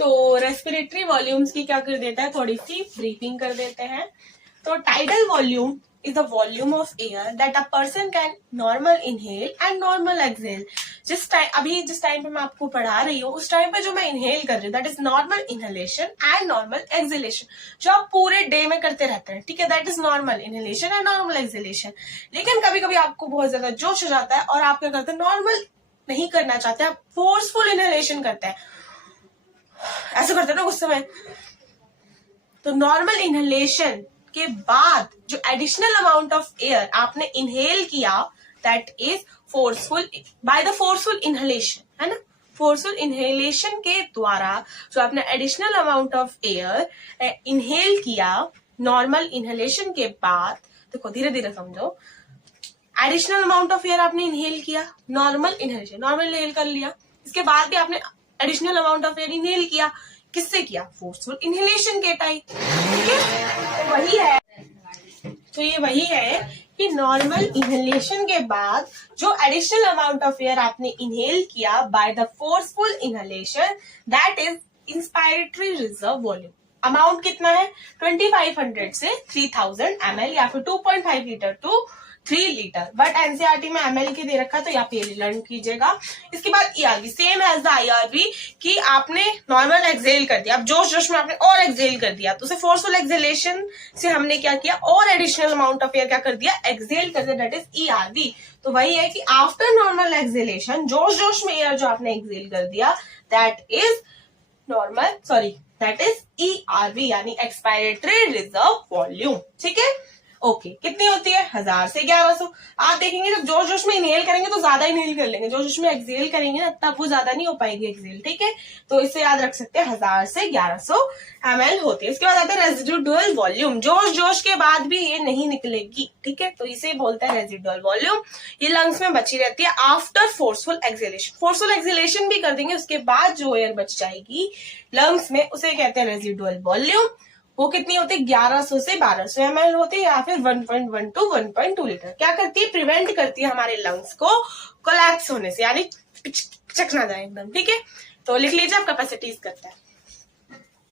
तो respiratory volumes की क्या कर देता है, थोड़ी सी ब्रीफिंग कर देते हैं। तो tidal volume is the volume of air that a person can normal inhale and normal exhale। जिस टाइम पे मैं आपको पढ़ा रही हूँ उस टाइम पे जो मैं इनहेल कर रही हूँ that is normal inhalation and normal exhalation, जो आप पूरे डे में करते रहते हैं, ठीक है, that is normal inhalation and normal exhalation. लेकिन कभी कभी आपको बहुत ज्यादा जोश हो जाता है और आप क्या करते हैं, नॉर्मल नहीं करना चाहते, आप फोर्सफुल इनहेलेशन करते हैं, ऐसे करते हैं ना गुस्से में। तो नॉर्मल इनहेलेशन के बाद जो एडिशनल अमाउंट ऑफ एयर आपने इनहेल किया that is forceful bye the forceful inhalation, है ना। फोर्सफुल इनहेलेशन के द्वारा जो आपने additional amount of air inhale किया नॉर्मल इनहेलेशन के बाद, देखो धीरे धीरे समझो, एडिशनल अमाउंट ऑफ एयर आपने इनहेल किया, नॉर्मल इनहेलेशन, नॉर्मल इनहेल कर लिया, इसके बाद भी आपने additional amount of air inhale किया, किससे किया, फोर्सफुल इनहेलेशन के टाइप, ठीक है। तो वही है, तो ये वही है कि नॉर्मल इनहेलेशन के बाद जो एडिशनल अमाउंट ऑफ एयर आपने इनहेल किया by the forceful inhalation that is inspiratory reserve volume. Amount कितना है, 2500 से 3000 ml या फिर 2.5 litre to 3 litre, but NCERT में एमएल के दे रखा है तो यहाँ पे लर्न कीजिएगा। इसके बाद ERV, same as the IRV कि आपने नॉर्मल एक्सहेल कर दिया, अब जोश जोश में आपने और एक्सहेल कर दिया, तो उसे फोर्सफुल एक्सहेलेशन से हमने क्या किया, और एडिशनल अमाउंट ऑफ एयर क्या कर दिया, एक्सहेल कर दिया, दैट इज ईआरवी। तो वही है कि आफ्टर नॉर्मल एक्सहेलेशन जोश जोश में एयर जो आपने एक्सहेल कर दिया that is normal, sorry that is ERV यानी एक्सपायरेटरी रिजर्व वॉल्यूम, ठीक है। ओके, कितनी होती है, 1000 से 1100। आप देखेंगे जब जोश जोश में इनहेल करेंगे तो ज्यादा इनहेल कर लेंगे, जोश जोश में एक्सहेल करेंगे ना तब वो ज्यादा नहीं हो पाएगी एक्सहेल, ठीक है। तो इसे याद रख सकते हैं, 1000 से 1100 ml होती है। इसके बाद आता है रेजिडुअल वॉल्यूम, जोश जोश के बाद भी ये नहीं निकलेगी, ठीक है, तो इसे बोलते हैं रेजिडुअल वॉल्यूम। ये लंग्स में बची रहती है after forceful exhalation. Forceful exhalation भी कर देंगे, उसके बाद जो एयर बच जाएगी लंग्स में उसे कहते हैं रेजिडुअल वॉल्यूम। वो कितनी होती है, 1100 से 1200 ml होती है या फिर 1.1 टू 1.2 लीटर। क्या करती है, प्रिवेंट करती है हमारे लंग्स को कोलैप्स होने से, यानी पिचक ना जाए एकदम, ठीक है। तो लिख लीजिए, आप कैपेसिटीज करता है।